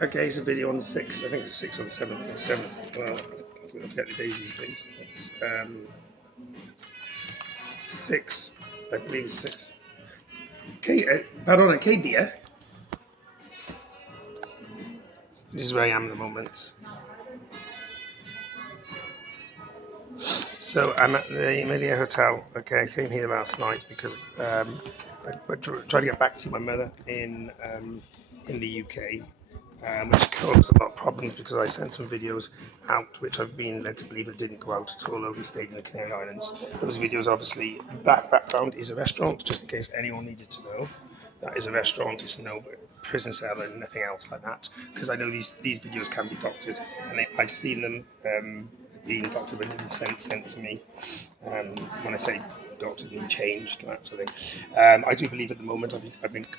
Okay, it's a video on the 6th. I think it's the 6th or the 7th. Or 7th. Well, I forget the days these days. It's 6. I believe it's 6. Okay, pardon, okay, dear. This is where I am at the moment. So I'm at the Melia Hotel. Okay, I came here last night because I tried to get back to see my mother in the UK, which caused a lot of problems because I sent some videos out which I've been led to believe that didn't go out at all, only stayed in the Canary Islands. Those videos, obviously, background is a restaurant, just in case anyone needed to know. That is a restaurant, it's no prison cell and nothing else like that, because I know these videos can be doctored, and I've seen them being doctored when they've been sent to me. When I say doctored, mean changed, that sort of thing. I do believe at the moment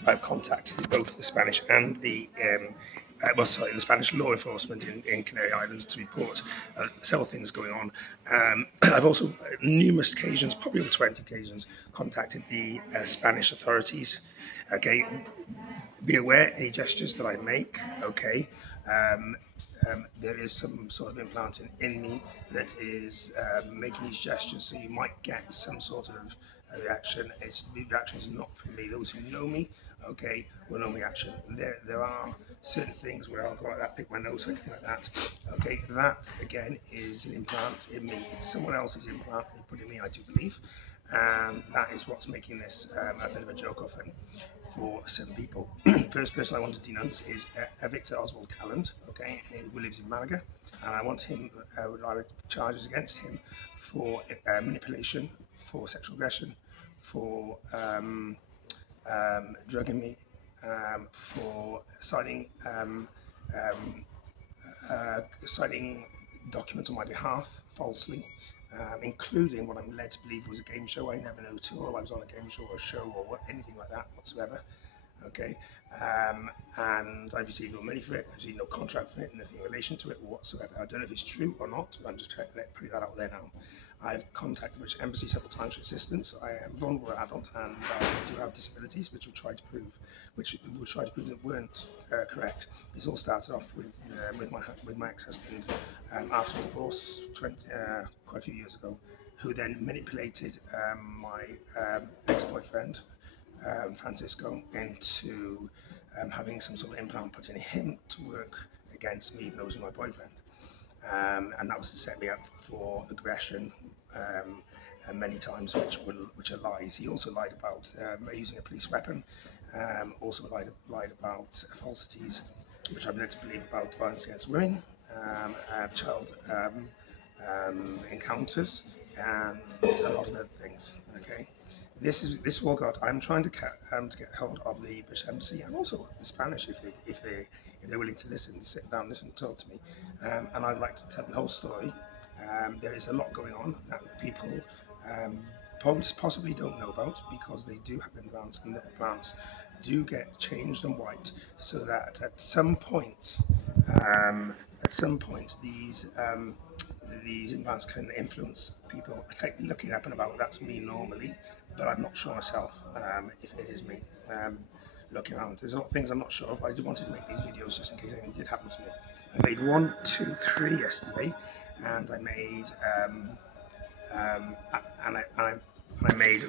I've contacted both the Spanish and the Spanish law enforcement in Canary Islands to report several things going on. I've also, numerous occasions, probably over 20 occasions, contacted the Spanish authorities. Okay, be aware any gestures that I make. Okay, um, there is some sort of implant in me that is making these gestures, so you might get some sort of reaction. The reaction is not from me. Those who know me, okay, will know my action. There are certain things where I'll go like that, pick my nose, or anything like that. Okay, that again is an implant in me. It's someone else's implant they put in me, I do believe, and that is what's making this a bit of a joke often for some people. First person I want to denounce is Victor Oswald Calland, okay, who lives in Malaga, and I want him, I would charges against him for manipulation, for sexual aggression, for drugging me, for um, signing documents on my behalf falsely, including what I'm led to believe was a game show. I never know at all. I was on a game show or a show or anything like that whatsoever. Okay, and I've received no money for it. I've received no contract for it, nothing in relation to it whatsoever. I don't know if it's true or not, but I'm just putting that out there now. I've contacted the British Embassy several times for assistance. I am a vulnerable adult and I do have disabilities, which we tried to prove that weren't correct. This all started off with my ex-husband after divorce quite a few years ago, who then manipulated my ex-boyfriend Francisco into having some sort of implant put in him to work against me, even though he was my boyfriend. And that was to set me up for aggression many times, which are lies. He also lied about using a police weapon, also lied about falsities, which I'm led to believe about violence against women, child encounters, and a lot of other things. Okay, this all got. I'm trying to get hold of the British Embassy and also the Spanish if they're willing to listen, sit down, listen, talk to me, and I'd like to tell the whole story. There is a lot going on that people possibly don't know about because they do have implants, and the implants do get changed and wiped so that at some point these implants can influence people. I can't be looking up and about. That's me normally, but I'm not sure myself if it is me. Looking around, there's a lot of things I'm not sure of. I just wanted to make these videos just in case anything did happen to me. I made 1, 2, 3 yesterday, and I made and I made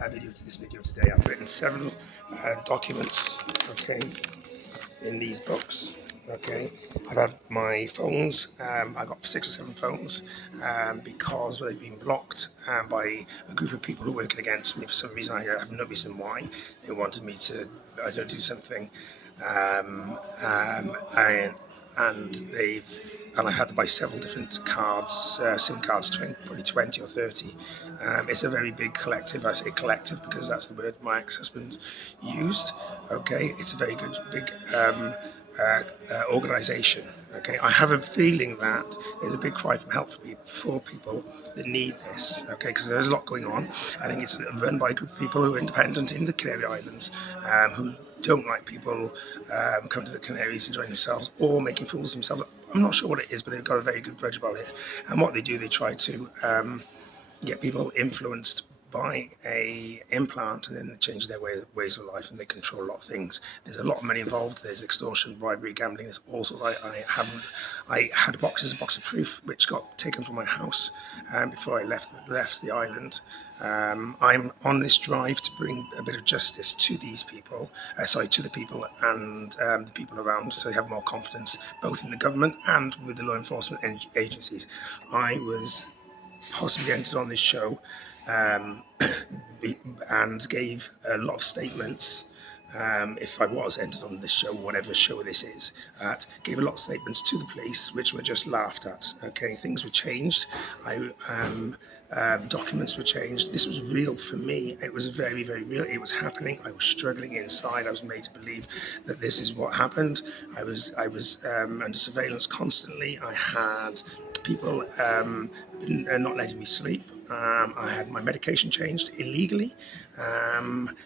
a video to this video today. I've written several documents, okay, in these books. Okay, I've had my phones. I got 6 or 7 phones because they've been blocked by a group of people who are working against me for some reason. I have no reason why. They wanted me to do something, and I had to buy several different cards, SIM cards, probably 20 or 30. It's a very big collective. I say collective because that's the word my ex-husband used. Okay, it's a very good big organisation. Okay, I have a feeling that there's a big cry for help for people that need this. Okay, because there's a lot going on. I think it's run by a group of people who are independent in the Canary Islands, who don't like people coming to the Canaries, enjoying themselves, or making fools of themselves. I'm not sure what it is, but they've got a very good grudge about it. And what they do, they try to get people influenced buy a implant and then they change their ways of life and they control a lot of things. There's a lot of money involved. There's extortion, bribery, gambling. There's all sorts. I had a box of proof which got taken from my house before I left the island. I'm on this drive to bring a bit of justice to these people, to the people and the people around, so they have more confidence both in the government and with the law enforcement agencies. I was possibly entered on this show um, and gave a lot of statements. If I was entered on this show, whatever show this is, gave a lot of statements to the police, which were just laughed at. Okay, things were changed. Documents were changed. This was real for me. It was very, very real. It was happening. I was struggling inside. I was made to believe that this is what happened. I was under surveillance constantly. I had people not letting me sleep. I had my medication changed illegally.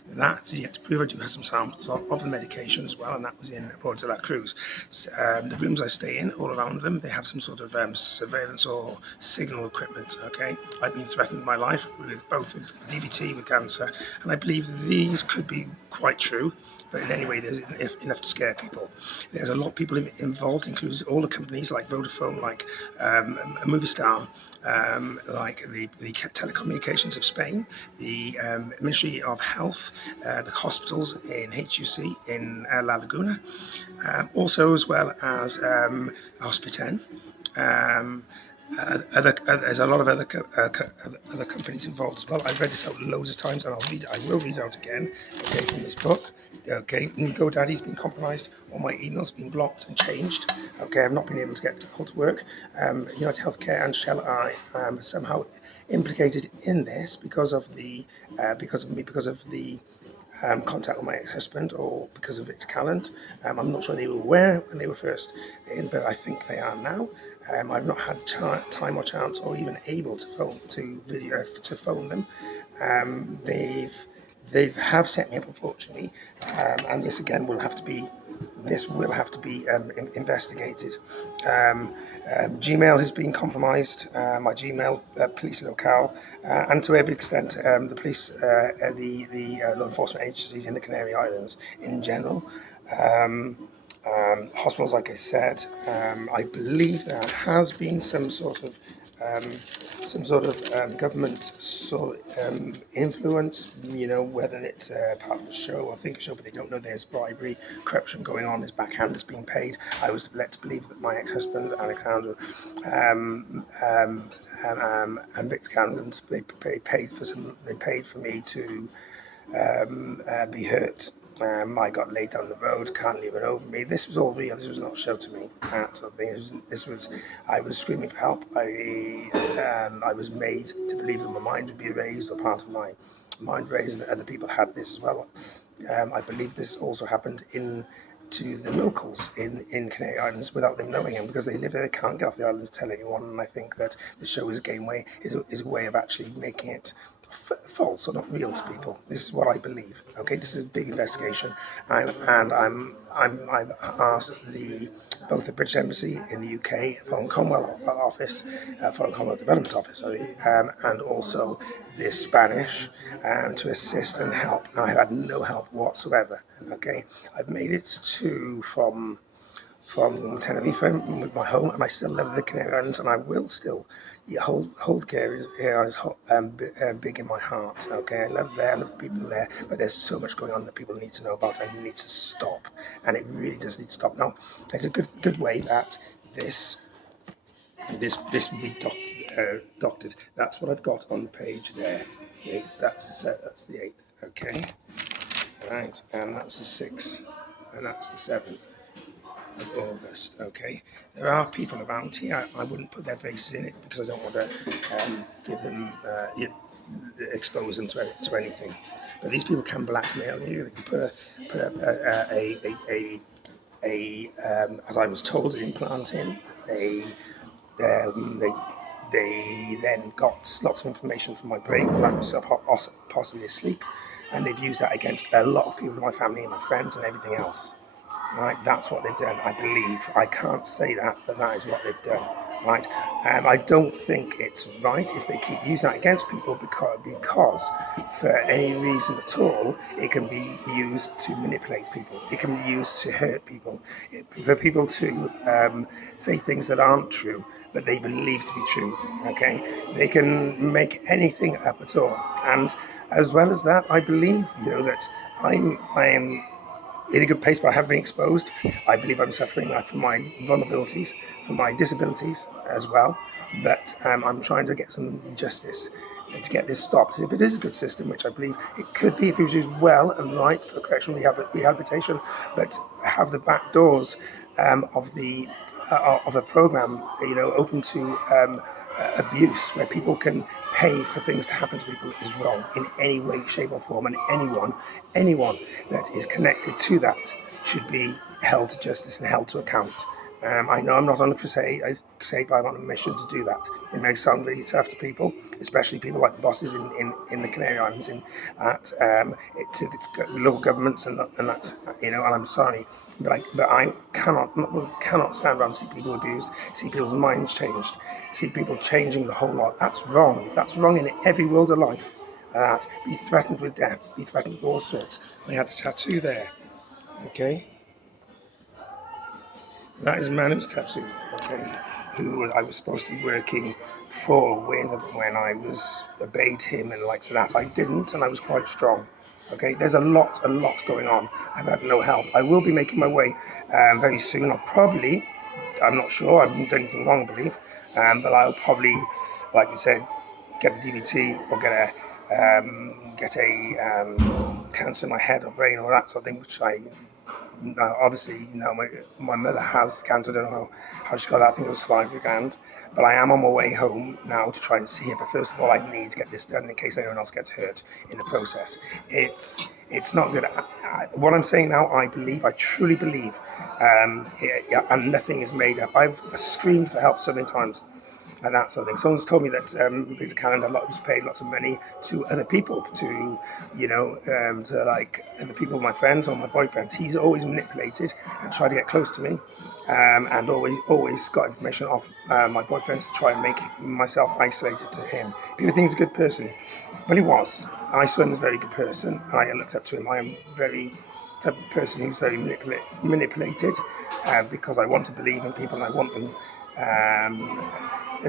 That's yet to prove. I do have some samples of the medication as well, and that was in Port de la Cruz. The rooms I stay in, all around them, they have some sort of surveillance or signal equipment. Okay, I've been threatened in my life with both with DVT, with cancer, and I believe these could be quite true. But in any way, there's enough to scare people. There's a lot of people involved, including all the companies like Vodafone, like Movistar, like the telecommunications of Spain, the Ministry of Health, the hospitals in HUC in La Laguna, also as well as Hospitan. There's a lot of other companies involved as well. I've read this out loads of times, and I will read it out again. Okay, from this book. Okay, GoDaddy's been compromised. All my emails have been blocked and changed. Okay, I've not been able to get hold of work. United Healthcare and Shell are somehow implicated in this because of the contact with my ex-husband or because of its talent. I'm not sure they were aware when they were first in, but I think they are now. I've not had time or chance or even able to phone them. They have set me up, unfortunately, and this will have to be investigated. Gmail has been compromised, my Gmail, police locale, and to every extent, the police, the law enforcement agencies in the Canary Islands in general. Hospitals, like I said, I believe there has been some sort of government influence, whether it's part of a show or think a show, but they don't know there's bribery, corruption going on, there's backhanders being paid. I was led to believe that my ex-husband, Alexander, and Victor Candons, they paid for me to be hurt. I got laid down the road, can't leave it over me. This was all real. This was not a show to me. Sort of thing. I was screaming for help. I was made to believe that my mind would be erased, or part of my mind raised, and that other people had this as well. I believe this also happened to the locals in Canary Islands without them knowing him, because they live there, they can't get off the island to tell anyone. And I think that the show is a way of actually making it false or not real to people. This is what I believe. Okay, this is a big investigation, I've asked both the British Embassy in the UK, Foreign Commonwealth Office, Foreign Commonwealth Development Office, and also the Spanish to assist and help. And I've had no help whatsoever. Okay, I've made it from Tenerife with my home, and I still love the Canary Islands, and I will still hold Canary Islands big in my heart. Okay, I love the people there, but there's so much going on that people need to know about and need to stop, and it really does need to stop. Now, there's a good way that this will be doctored. That's what I've got on the page there. That's the 8th. Okay, right, and that's the 6th, and that's the 7th. Of August. Okay, there are people around here. I wouldn't put their faces in it because I don't want to give them expose them to anything. But these people can blackmail you. They can put as I was told, an implant in. They then got lots of information from my brain when I was possibly asleep, and they've used that against a lot of people in my family and my friends and everything else. Right, that's what they've done, I believe. I can't say that, but that is what they've done. right? I don't think it's right if they keep using that against people because for any reason at all, it can be used to manipulate people. It can be used to hurt people, for people to say things that aren't true, but they believe to be true. Okay, they can make anything up at all, and as well as that, I believe that I am in a good place, but I have been exposed. I believe I'm suffering for my vulnerabilities, for my disabilities as well. But I'm trying to get some justice and to get this stopped. If it is a good system, which I believe it could be if it was used well and right for correctional rehabilitation, but have the back doors of a program, open to abuse, where people can pay for things to happen to people, is wrong in any way, shape, or form. And anyone that is connected to that should be held to justice and held to account. I know I'm not on a crusade, but I'm on a mission to do that. It may sound really tough to people, especially people like the bosses in the Canary Islands, to the local governments and that, and I'm sorry, but I cannot stand around and see people abused, see people's minds changed, see people changing the whole lot. That's wrong. That's wrong in every world of life. That be threatened with death, be threatened with all sorts. I had a tattoo there. Okay. That is Manu's tattoo, okay, who I was supposed to be working for when I was obeyed him and like that. I didn't, and I was quite strong. Okay, there's a lot going on. I've had no help. I will be making my way very soon. I'm not sure, I haven't done anything wrong, I believe, but I'll probably, like you said, get a DVT or get a cancer in my head or brain or that sort of thing, which I obviously, my mother has cancer. I don't know how she got that. I think it was salivary gland. But I am on my way home now to try and see her. But first of all, I need to get this done in case anyone else gets hurt in the process. It's not good. What I'm saying now, I truly believe, and nothing is made up. I've screamed for help so many times and that sort of thing. Someone's told me that Peter Canada was paid lots of money to other people, to like other people, my friends or my boyfriends. He's always manipulated and tried to get close to me, and always got information off my boyfriends to try and make myself isolated to him. People think he's a good person. Well, he was. Iceland was a very good person, and I looked up to him. I am very type of person who's very manipulated because I want to believe in people and I want them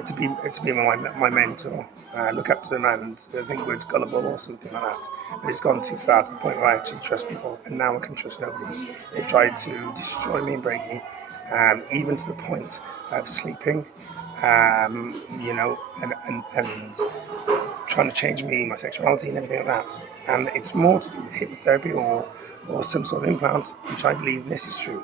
to be my mentor. Look up to them, and I think the word's gullible or something like that. But it's gone too far to the point where I actually trust people, and now I can trust nobody. They've tried to destroy me and break me, even to the point of sleeping, and trying to change me, my sexuality, and everything like that. And it's more to do with hypnotherapy or some sort of implant, which I believe this is true.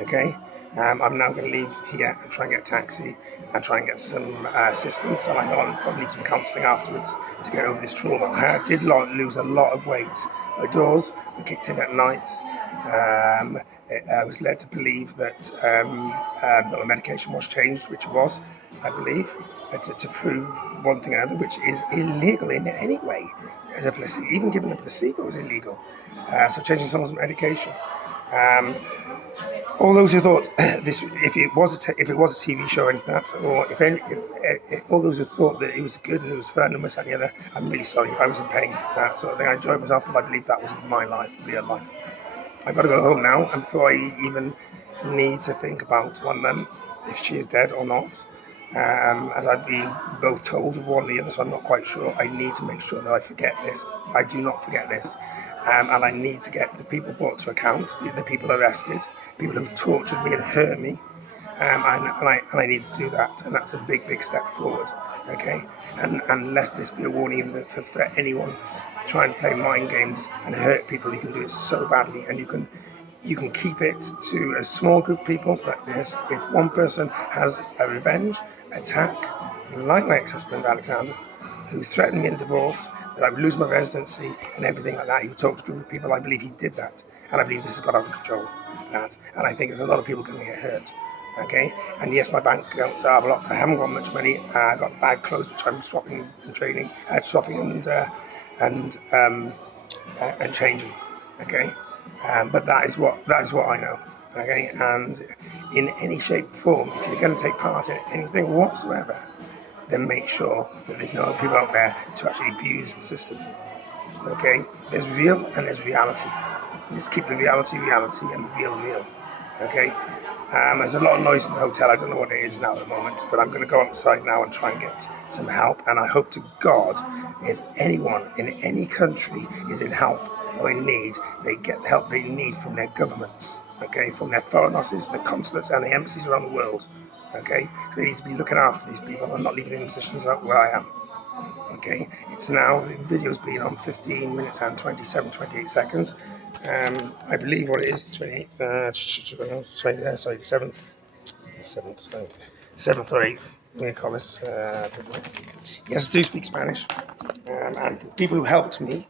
Okay, I'm now going to leave here and try and get a taxi and try and get some assistance. And I know I'll probably need some counselling afterwards to get over this trauma. I did lose a lot of weight. My doors were kicked in at night. I was led to believe that my medication was changed, which it was, I believe, to prove one thing or another, which is illegal in any way. As a placebo, even giving a placebo is illegal. So changing someone's medication. All those who thought this, if it was a TV show or anything like that, or all those who thought that it was good and it was fun and this and the other, I'm really sorry. I was in pain, that sort of thing. I enjoyed myself, but I believe that was my life, real life. I've got to go home now, and before I even need to think about one mum, if she is dead or not, as I've been both told of one or the other, so I'm not quite sure. I need to make sure that I forget this. I do not forget this. And I need to get the people brought to account, the people arrested, people who've tortured me and hurt me, and I need to do that, and that's a big step forward. Okay, and let this be a warning for anyone trying to play mind games and hurt people. You can do it so badly, and you can keep it to a small group of people. But if one person has a revenge attack, like my ex-husband Alexander, who threatened me in divorce, that I would lose my residency and everything like that. He talked to a group of people. I believe he did that, and I believe this has got out of control. And I think there's a lot of people going to get hurt. Okay, and yes, my bank accounts are blocked. I haven't got much money. I got bad clothes which I'm swapping and trading, swapping and changing. Okay, but that is what I know. Okay, and in any shape or form, if you're going to take part in anything whatsoever, then make sure that there's no people out there to actually abuse the system. Okay? There's real and there's reality. Let's keep the reality and the real. Okay? There's a lot of noise in the hotel. I don't know what it is now at the moment, but I'm going to go outside now and try and get some help. And I hope to God, if anyone in any country is in help or in need, they get the help they need from their governments, okay, from their foreign offices, the consulates and the embassies around the world, okay? So they need to be looking after these people and not leaving them in positions where I am. Okay, it's now, the video's been on 15 minutes and 28 seconds. I believe what it is, 28th, sorry, 7th or 8th, may call this. Yes, I do speak Spanish, and the people who helped me,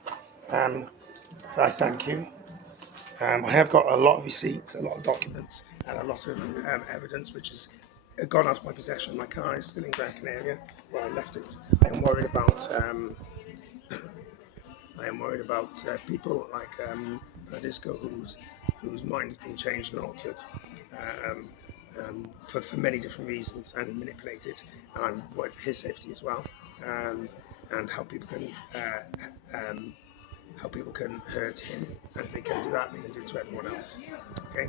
I thank you. I have got a lot of receipts, a lot of documents, and a lot of evidence which has gone out of my possession. My car is still in Gran Canaria where I left it. I am worried about people like Francisco, whose mind has been changed and altered um, for many different reasons and manipulated. And I'm worried for his safety as well, and how people can hurt him. And if they can do that, they can do it to everyone else. Okay,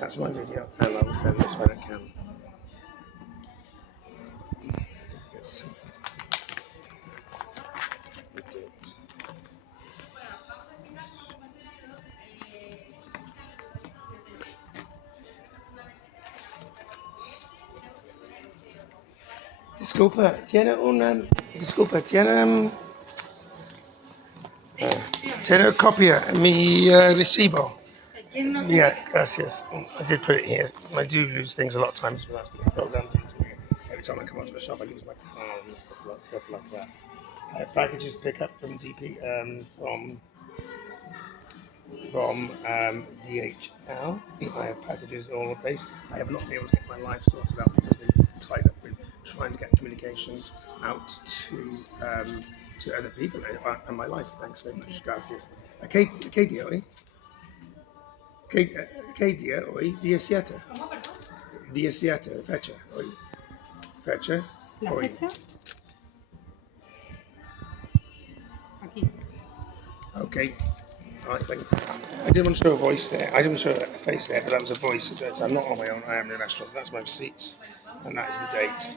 that's my video, and I will send this when I can. Get something. Disculpa, tiene copia mi recibo. Yeah, gracias. I did put it here. I do lose things a lot of times, but that's been programmed into me. Every time I come onto the shop, I lose my card and stuff like that. I have packages to pick up from DHL. I have packages all over the place. I have not been able to get my life sorted out because they've tied up with trying to get communications out to other people in my life. Thanks very much. Gracias. Okay, dear. Okay, dear. Oi, dia siete. Dia siete. Fecha. Oi. Fecha. La Oi. fecha aquí. Okay. Right, thank you. I didn't want to show a voice there. I didn't want to show a face there, but that was a voice. So I'm not on my own. I am in the restaurant. That's my receipt, and that is the date.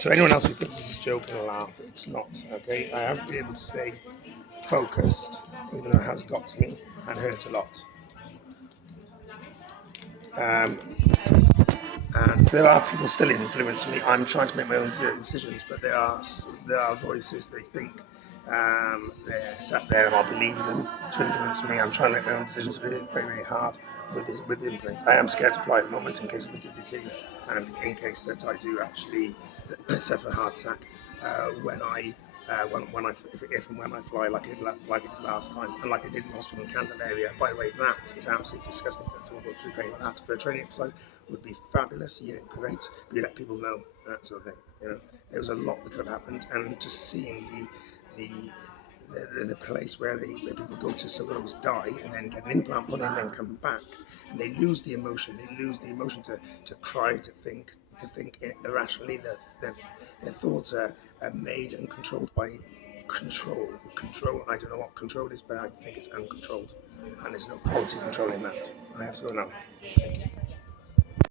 So anyone else who thinks this is a joke and a laugh, it's not. Okay. I haven't been able to stay focused, even though it has got to me and hurt a lot. And there are people still influencing me. I'm trying to make my own decisions, but there are voices they think they're sat there and I believe them to influence me. I'm trying to make my own decisions, but it's very, very hard with the implant. I am scared to fly at the moment in case of a DVT and in case that I do actually suffer a heart attack when I if and when I fly like I did last time and like I did in the hospital in Cantabria. By the way, that is absolutely disgusting that someone go through pain like that for a training exercise. Would be fabulous, yeah, great. But you let people know that sort of thing. You know, there was a lot that could have happened, and just seeing the place where people go to suppose die and then get an implant put in and then come back, and they lose the emotion. They lose the emotion to cry, to think irrationally. Their thoughts are made and controlled by control. Control. I don't know what control is, but I think it's uncontrolled, and there's no quality control in that. I have to go now. Thank you.